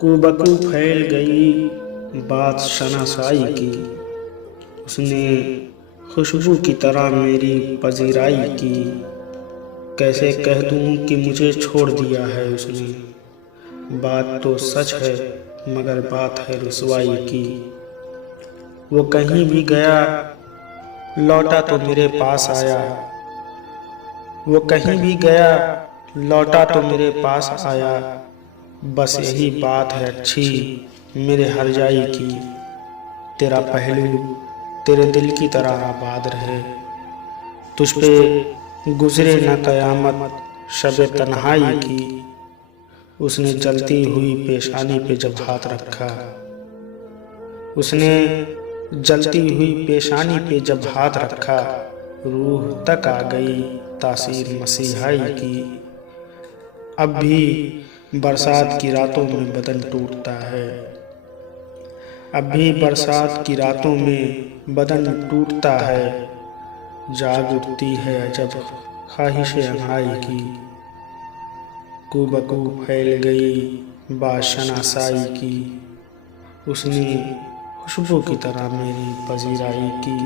कुबकू फैल गई बात शनासाई की। उसने खुशबू की तरह मेरी पजीराई की। कैसे कह दूँ कि मुझे छोड़ दिया है उसने। बात तो सच है मगर बात है रुसवाई की। वो कहीं भी गया लौटा तो मेरे पास आया। वो कहीं भी गया लौटा तो मेरे पास आया। बस यही बात है अच्छी मेरे हरजाई की। तेरा पहलू तेरे दिल की तरह आबाद रहे। तुझ पे गुजरे न कयामत शबे तन्हाई की। उसने जलती हुई पेशानी पे जब हाथ रखा। उसने जलती हुई पेशानी पे जब हाथ रखा। रूह तक आ गई तासीर मसीहाई की। अब भी बरसात की रातों में बदन टूटता है। अब भी बरसात की रातों में बदन टूटता है। जाग उठती है अजब ख्वाहिश अंगड़ाई की। कुबकू फैल गई बाशनासाई की। उसने खुशबू की तरह मेरी पजीराई की।